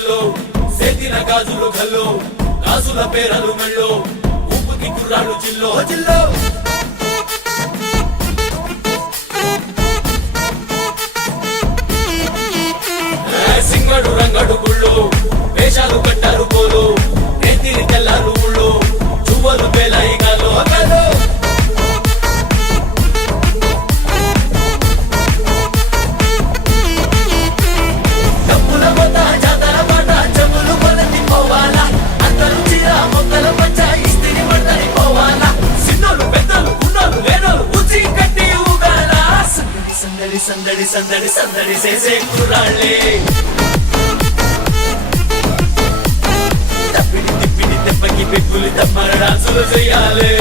గల్లో సేతిన గాజులు గల్లో గాజుల పేరలు మెళ్ళో ఊపుకి కుర్రాళ్ళు జిల్లో జిల్లో సింగడు రంగడు గుళ్ళు వేషాలు కట్టారు పోలు నేతిని తెల్లారు ఊళ్ళు చువ్వలు పేలాయి గాలో గాలో డబ్బుల మొత్త జాతర పాట చెవులు కొలతి పోవాలా అందరూ చీర మొక్కల పంచ ఇస్తిరి పడతాయి పోవాలా సిన్నోలు పెద్దలు ఉన్నోలు లేనోలు ఉచి కట్టి ఊగాల సందడి సందడి సందడి సందడి చేసే కుర్రాళ్ళే తప్పిడి తిప్పిడి తెప్పకి పెక్కులు తమ్మర డాన్సులు చేయాలి